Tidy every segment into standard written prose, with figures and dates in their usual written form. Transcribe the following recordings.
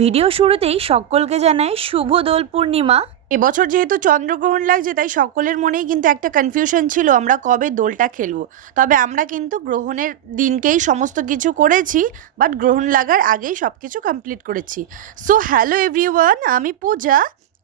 Video শুরুতেই সকলকে জানাই শুভ দোল পূর্ণিমা। এবছর যেহেতু চন্দ্রগ্রহণ লাগছে তাই সকলের মনেই কিন্তু একটা কনফিউশন ছিল আমরা কবে দোলটা খেলবো। তবে আমরা কিন্তু গ্রহণের দিনকেই সমস্ত কিছু করেছি, বাট গ্রহণ লাগার আগেই সব কিছু কমপ্লিট করেছি। সো হ্যালো এভরিওয়ান, আমি পূজা,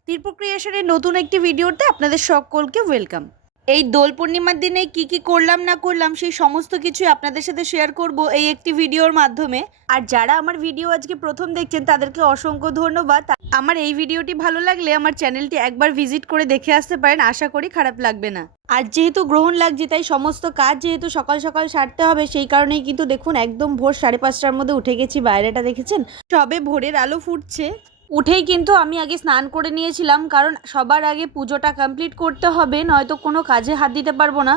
তীর্প ক্রিয়েশনের নতুন একটি ভিডিওতে আপনাদের সকলকে ওয়েলকাম। এই দোল পূর্ণিমার দিনে কি করলাম না করলাম সেই সমস্ত কিছু আপনাদের সাথে শেয়ার করব এই একটি ভিডিওর মাধ্যমে। আর যারা আমার ভিডিও আজকে প্রথম দেখছেন তাদেরকে অসংখ্য ধন্যবাদ। আমার এই ভিডিওটি ভালো লাগলে আমার চ্যানেলটি একবার ভিজিট করে দেখে আসতে পারেন, আশা করি খারাপ লাগবে না। আর যেহেতু গ্রহণ লাগছে তাই সমস্ত কাজ যেহেতু সকাল সকাল সারতে হবে, সেই কারণেই কিন্তু দেখুন একদম ভোর 5:30টার মধ্যে উঠে গেছি। বাইরেটা দেখেছেন, সবে ভোরের আলো ফুটছে। উঠেই কিন্তু আমি আগে স্নান করে নিয়েছিলাম, কারণ সবার আগে পুজোটা কমপ্লিট করতে হবে, নয়তো কোনো কাজে হাত দিতে পারবো না।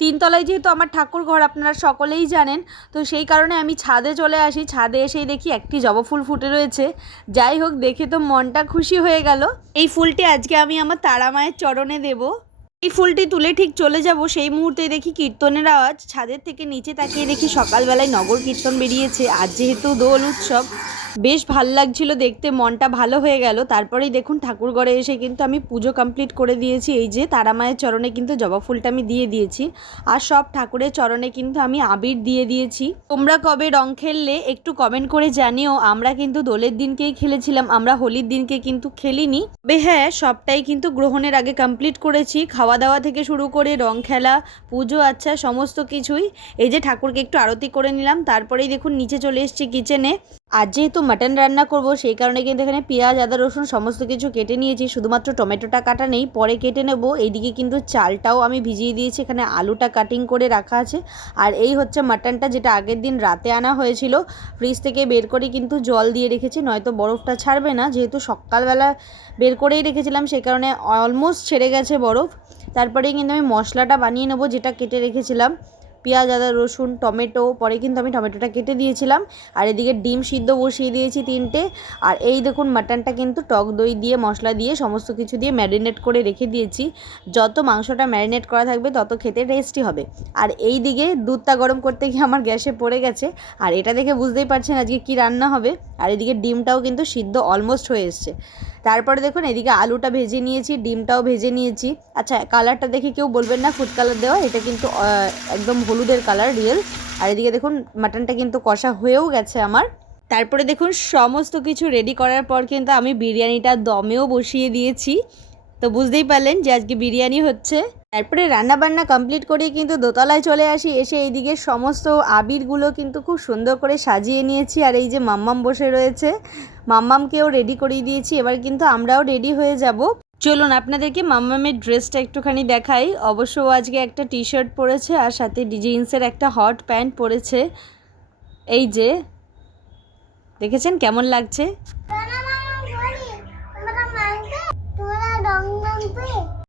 তিনতলায় যেহেতু আমার ঠাকুর ঘর আপনারা সকলেই জানেন, তো সেই কারণে আমি ছাদে চলে আসি। ছাদে এসেই দেখি একটি জবা ফুল ফুটে রয়েছে। যাই হোক, দেখে তো মনটা খুশি হয়ে গেল। এই ফুলটি আজকে আমি আমার তারা মায়ের চরণে দেবো। এই ফুলটি তুলে ঠিক চলে যাব, সেই মুহূর্তে দেখি কীর্তনের আওয়াজ। ছাদের থেকে নিচে তাকিয়ে দেখি সকালবেলায় নগর কীর্তন বেরিয়েছে। আজ যেহেতু দোল উৎসব, বেশ ভাল লাগছিল দেখতে, মনটা ভালো হয়ে গেল। তারপরেই দেখুন ঠাকুর ঘরে এসে কিন্তু আমি পুজো কমপ্লিট করে দিয়েছি। এই যে তারা মায়ের চরণে কিন্তু জবা ফুলটা আমি দিয়ে দিয়েছি, আর সব ঠাকুরের চরণে কিন্তু আমি আবির দিয়ে দিয়েছি। তোমরা কবে রং খেললে একটু কমেন্ট করে জানিও। আমরা কিন্তু দোলের দিনকেই খেলেছিলাম, আমরা হোলির দিনকে কিন্তু খেলিনি। তবে হ্যাঁ, সবটাই কিন্তু গ্রহণের আগে কমপ্লিট করেছি। খাওয়া দাওয়া থেকে শুরু করে রং খেলা, পুজো, আচ্ছা সমস্ত কিছুই। এই যে ঠাকুরকে একটু আরতি করে নিলাম, তারপরেই দেখুন নিচে চলে এসেছি কিচেনে। আজ যেহেতু মাটন রান্না করব, সেই কারণে কিন্তু এখানে পেঁয়াজ, আদা, রসুন সমস্ত কিছু কেটে নিয়েছি। শুধুমাত্র টমেটোটা কাটা নেই, পরে কেটে নেব। এইদিকে কিন্তু চালটাও আমি ভিজিয়ে দিয়েছি, এখানে আলুটা কাটিং করে রাখা আছে। আর এই হচ্ছে মাটনটা, যেটা আগের দিন রাতে আনা হয়েছিল। ফ্রিজ থেকে বের করে কিন্তু জল দিয়ে রেখেছি, নয়তো বরফটা ছাড়বে না। যেহেতু সকালবেলা বের করেই রেখেছিলাম, সেই কারণে অলমোস্ট ছেড়ে গেছে বরফ। তারপরেই কিন্তু আমি মশলাটা বানিয়ে নেবো, যেটা কেটে রেখেছিলাম। পেঁয়াজ, আদা, রসুন, টমেটো, পরে কিন্তু আমি টমেটোটা কেটে দিয়েছিলাম। আর এদিকে ডিম সিদ্ধ বসিয়ে দিয়েছি 3টে। আর এই দেখুন মাটনটা কিন্তু টক দই দিয়ে, মশলা দিয়ে, সমস্ত কিছু দিয়ে ম্যারিনেট করে রেখে দিয়েছি। যত মাংসটা ম্যারিনেট করা থাকবে তত খেতে টেস্টি হবে। আর এই দিকে দুধটা গরম করতে গিয়ে আমার গ্যাসে পড়ে গেছে, আর এটা দেখে বুঝতেই পারছেন আজকে কি রান্না হবে। আর এদিকে ডিমটাও কিন্তু সিদ্ধ অলমোস্ট হয়ে এসছে। তারপরে দেখুন এদিকে আলুটা ভেজে নিয়েছি, ডিমটাও ভেজে নিয়েছি। আচ্ছা, কালারটা দেখে কেউ বলবেন না ফুড কালার দেওয়া, এটা কিন্তু একদম হলুদের কালার রিয়েল। আর এদিকে দেখুন মাটনটা কিন্তু কষা হয়েও গেছে আমার। তারপরে দেখুন সমস্ত কিছু রেডি করার পর কিন্তু আমি বিরিয়ানিটা দমেও বসিয়ে দিয়েছি। তো বুঝতেই পারলেন যে আজকে বিরিয়ানি হচ্ছে। তারপরে রান্নাবান্না কমপ্লিট করে কিন্তু দোতলায় চলে আসি। এসে এইদিকে সমস্ত আবিরগুলো কিন্তু খুব সুন্দর করে সাজিয়ে নিয়েছি। আর এই যে মাম্মাম বসে রয়েছে, মাম্মামকেও রেডি করিয়ে দিয়েছি। এবার কিন্তু আমরাও রেডি হয়ে যাব। চলুন আপনাদেরকে মাম্মামের ড্রেসটা একটুখানি দেখাই। অবশ্য আজকে একটা টি শার্ট পরেছে, আর সাথে জিন্সের একটা হট প্যান্ট পরেছে। এই যে দেখেছেন কেমন লাগছে।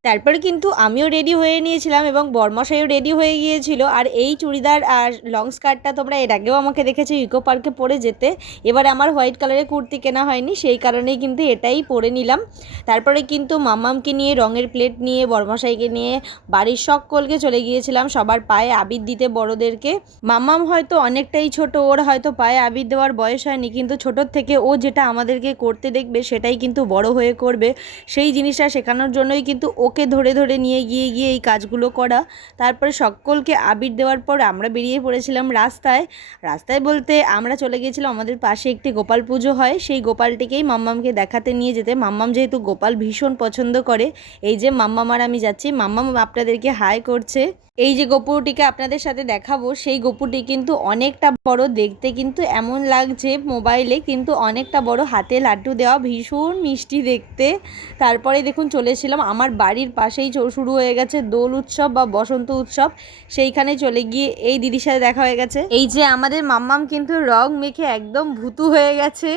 তারপরে কিন্তু আমিও রেডি হয়ে নিয়েছিলাম এবং বরমশাইও রেডি হয়ে গিয়েছিল। আর এই চুড়িদার আর লং স্কার্টটা তোমরা এর আগেও আমাকে দেখেছো ইকো পার্কে পরে যেতে। এবার আমার হোয়াইট কালারের কুর্তি কেনা হয়নি, সেই কারণেই কিন্তু এটাই পরে নিলাম। তারপরে কিন্তু মাম্মামকে নিয়ে, রঙের প্লেট নিয়ে, বরমশাইকে নিয়ে বাড়ির সকলকে চলে গিয়েছিলাম সবার পায়ে আবির দিতে, বড়োদেরকে। মাম্মাম হয়তো অনেকটাই ছোট, ওর হয়তো পায়ে আবির দেওয়ার বয়স হয়নি, কিন্তু ছোটোর থেকে ও যেটা আমাদেরকে করতে দেখবে সেটাই কিন্তু বড় হয়ে করবে। সেই জিনিসটা শেখানোর জন্যই কিন্তু ওকে ধরে ধরে নিয়ে গিয়ে এই কাজগুলো করা। তারপরে সকলকে আবির দেওয়ার পর আমরা বেরিয়ে পড়েছিলাম রাস্তায়। রাস্তায় বলতে আমরা চলে গিয়েছিলাম, আমাদের পাশে একটি গোপাল পুজো হয়, সেই গোপালটিকেই মাম্মামকে দেখাতে নিয়ে যেতে। মাম্মাম যেহেতু গোপাল ভীষণ পছন্দ করে। এই যে মাম্মাম আর আমি যাচ্ছি, মাম্মাম আপনাদেরকে হাই করছে। এই যে গোপুরটিকে আপনাদের সাথে দেখাবো, সেই গোপুরটি কিন্তু অনেকটা বড়, দেখতে কিন্তু এমন লাগছে মোবাইলে, কিন্তু অনেকটা বড়, হাতে লাড্ডু দেওয়া, ভীষণ মিষ্টি দেখতে। তারপরে দেখুন চলেছিলাম, আমার বাড়ির পাশেই শুরু হয়ে গেছে দোল উৎসব বা বসন্ত উৎসব, সেইখানে চলে গিয়ে এই দিদির সাথে দেখা হয়ে গেছে। এই যে আমাদের মাম্মাম কিন্তু রং মেখে একদম ভুতু হয়ে গেছে।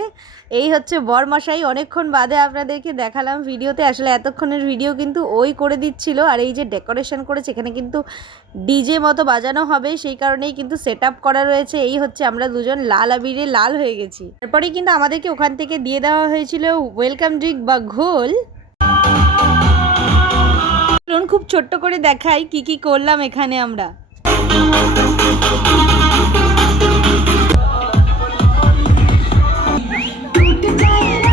এই হচ্ছে বরমশাই, অনেকক্ষণ বাদে আপনাদেরকে দেখালাম ভিডিওতে। আসলে এতক্ষণের ভিডিও কিন্তু ওই করে দিচ্ছিল। আর এই যে ডেকোরেশন করেছে, এখানে কিন্তু ডিজে মতো বাজানো হবে, সেই কারণেই কিন্তু সেট আপ করা রয়েছে। এই হচ্ছে আমরা দুজন লাল আবিরে লাল হয়ে গেছি। তারপরে কিন্তু আমাদেরকে ওখান থেকে দিয়ে দেওয়া হয়েছিল ওয়েলকাম ড্রিঙ্ক বা ঘোল। খুব ছোট্ট করে দেখাই কি করলাম এখানে আমরা। टूट जाए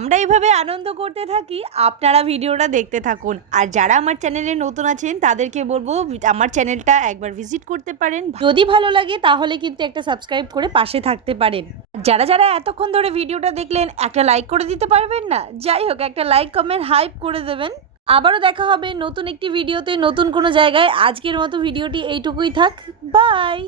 আমরা এইভাবে আনন্দ করতে থাকি, আপনারা ভিডিওটা দেখতে থাকুন। আর যারা আমার চ্যানেলে নতুন আছেন তাদেরকে বলবো আমার চ্যানেলটা একবার ভিজিট করতে পারেন, যদি ভালো লাগে তাহলে কিন্তু একটা সাবস্ক্রাইব করে পাশে থাকতে পারেন। যারা যারা এতক্ষণ ধরে ভিডিওটা দেখলেন একটা লাইক করে দিতে পারবেন না? যাই হোক, একটা লাইক কমেন্ট হাইপ করে দেবেন। আবারও দেখা হবে নতুন একটি ভিডিওতে, নতুন কোনো জায়গায়। আজকের মতো ভিডিওটি এইটুকুই থাক, বাই।